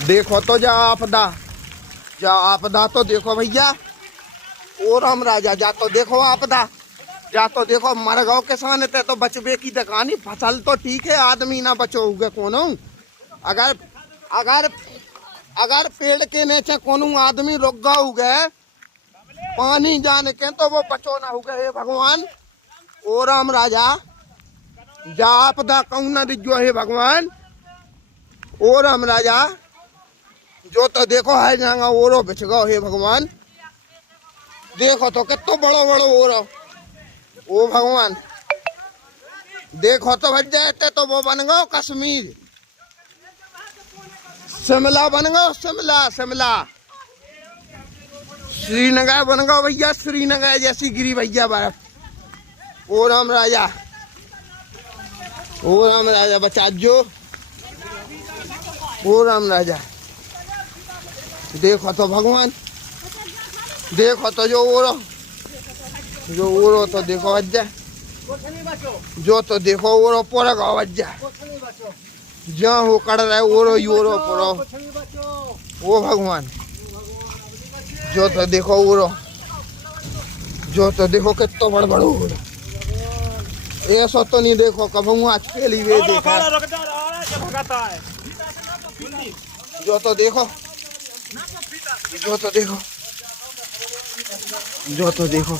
देखो तो जा आपदा तो देखो भैया। ओ राम राजा जा तो देखो आपदा, जा तो देखो मरगांव किसान थे तो बचबे की दकानी फसल तो ठीक है, आदमी ना बचोगे कोनो। अगर अगर अगर पेड़ के नीचे कोनो आदमी रुक गए गए पानी जाने के तो वो बचो ना हो गए। भगवान ओ राम राजा जा आपदा कहूँ ना दिजो हे भगवान। ओ राम राजा जो तो देखो है जांगा ओरो बिछ गो हे भगवान। देखो तो कितो बड़ो बड़ो ओरो ओ भगवान। देखो तो भज जाते तो वो बन गो कश्मीर, शिमला बन गो शिमला श्रीनगर बन गो भैया, श्रीनगर जैसी गिरी भैया बर्फ। ओ राम राजा बचा जो। ओ राम राजा देखो तो भगवान, देखो तो जो ओरो तो देखो बच जाए, जो तो देखो ओरो पूरा गाँव बच जाए। जहाँ हो कड़ रहा है ओरो यूरो पूरा। ओ भगवान जो तो देखो ओरो, जो तो देखो कितना बड़ बड़ो ओरो। ऐसा तो नहीं देखो कभी आज पहली वे देखा। जो तो देखो, जो तो देखो, जो तो देखो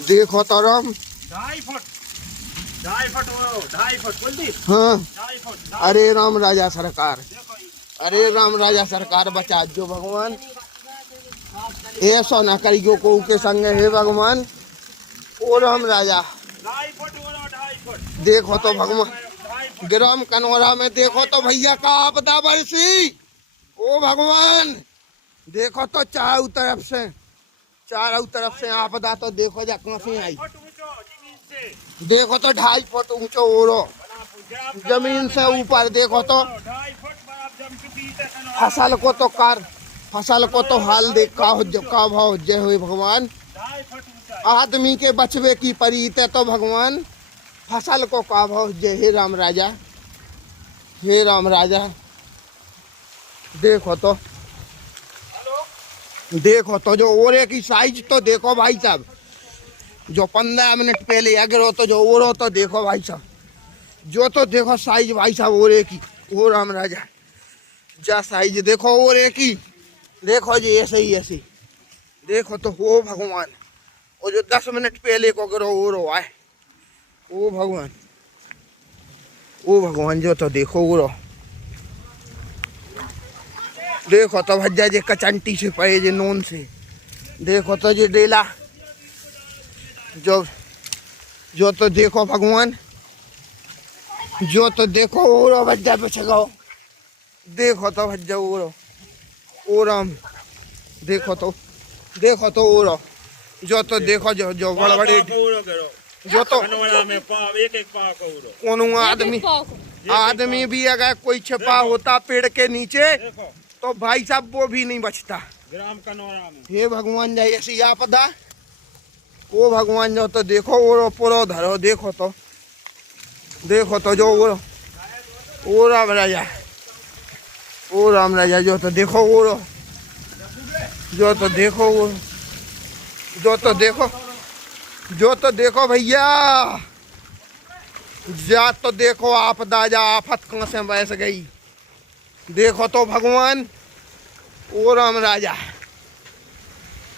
देखो तो राम 2.5 फुट हाँ। 2.5 फुट। अरे राम राजा सरकार, अरे राम राजा सरकार बचा जो भगवान। ऐसा ना करियो को के संग हे भगवान। ओ राम राजा 2.5 फुट। देखो तो भगवान ग्राम कनौरा में देखो तो भैया का आपदा बरसी। ओ भगवान देखो तो चारों तरफ से आपदा तो देखो जा कहाँ से आई। देखो तो 2.5 फुट ऊंचो ओरो जमीन से ऊपर। देखो तो फसल को तो हाल देख का भाव जय हुए भगवान। आदमी के बचवे की परीत है तो भगवान फसल को का भाव जय। हे राम राजा, हे राम राजा देखो तो जो ओरे की साइज तो देखो भाई साहब। जो 15 मिनट पहले अगरो तो जो ओरो तो देखो भाई साहब। जो तो देखो साइज भाई साहब ओरे की। ओ राम राजा जा साइज देखो ओरे की। देखो जी ऐसे देखो तो हो भगवान। और जो 10 मिनट पहले को अगरो ओरो आए। ओ भगवान जो तो देखो ओरो। देखो तो भज्जा जे कचंटी से पड़े जे नोन से। देखो तो जे डेला जो तो देखो भगवान। जो तो देखो ओरो भज्जा बच गो। देखो तो भज्जा ओरो ओ राम। देखो तो ओरो जो तो देखो जो बड़े बड़े जो तो कोनो आदमी भी अगर कोई छिपा होता पेड़ के नीचे तो भाई साहब वो भी नहीं बचता। ग्राम कनौरा में हे भगवान जाए ऐसी आपदा। ओ भगवान जो तो देखो ओरो पुरो धरो। देखो तो जो ओरो ओ राम राजा जो तो देखो ओरो। जो तो देखो भैया जा तो देखो आपदा जा आफत कहाँ से बैस गई। देखो तो भगवान ओ राम राजा,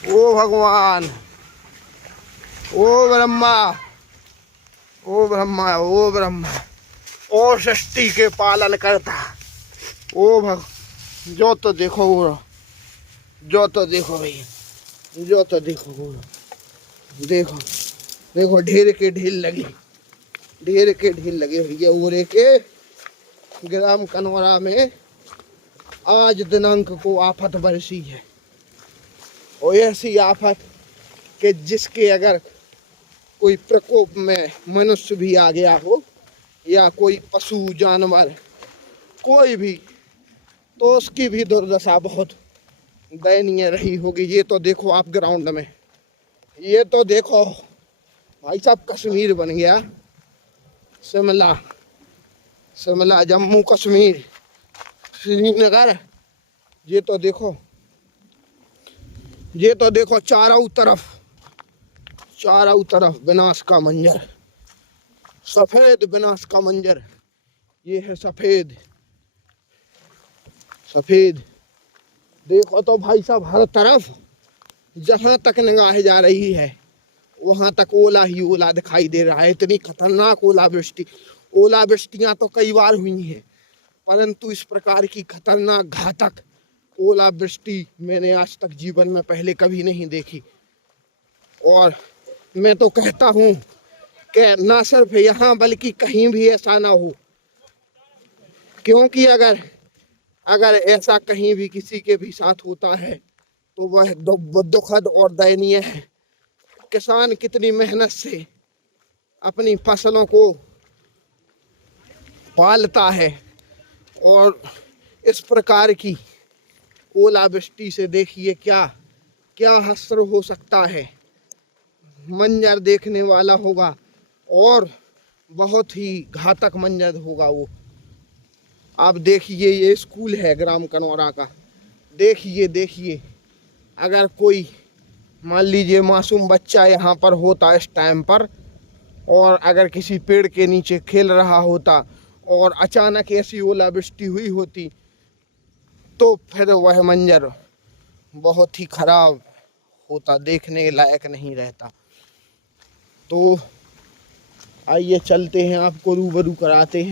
ओ भगवान, ओ ब्रह्मा ओ सृष्टि के पालन करता। जो तो देखो वो, जो तो देखो भैया, जो तो देखो वो, देखो ढेर के ढील लगी भैया ओरे के ग्राम कनौरा में। आज दिनांक को आफत बरसी है और ऐसी आफत कि जिसके अगर कोई प्रकोप में मनुष्य भी आ गया हो या कोई पशु जानवर कोई भी, तो उसकी भी दुर्दशा बहुत दयनीय रही होगी। ये तो देखो आप ग्राउंड में, ये तो देखो भाई साहब कश्मीर बन गया। शिमला, शिमला, जम्मू कश्मीर, श्रीनगर। ये तो देखो, ये तो देखो चारों तरफ विनाश का मंजर, सफेद विनाश का मंजर। ये है सफेद, सफेद। देखो तो भाई साहब, हर तरफ जहां तक निगाह जा रही है वहां तक ओला ही ओला दिखाई दे रहा है। इतनी खतरनाक ओलावृष्टियां तो कई बार हुई हैं, परंतु इस प्रकार की खतरनाक घातक ओलावृष्टि मैंने आज तक जीवन में पहले कभी नहीं देखी। और मैं तो कहता हूँ कि ना सिर्फ यहाँ बल्कि कहीं भी ऐसा ना हो, क्योंकि अगर ऐसा कहीं भी किसी के भी साथ होता है तो वह दुखद और दयनीय है। किसान कितनी मेहनत से अपनी फसलों को पालता है और इस प्रकार की ओलावृष्टि से देखिए क्या क्या हश्र हो सकता है। मंजर देखने वाला होगा और बहुत ही घातक मंजर होगा वो। आप देखिए, ये स्कूल है ग्राम कनौरा का। देखिए अगर कोई मान लीजिए मासूम बच्चा यहाँ पर होता इस टाइम पर, और अगर किसी पेड़ के नीचे खेल रहा होता और अचानक ऐसी ओलावृष्टि हुई होती तो फिर वह मंजर बहुत ही खराब होता, देखने लायक नहीं रहता। तो आइए चलते हैं, आपको रूबरू कराते हैं।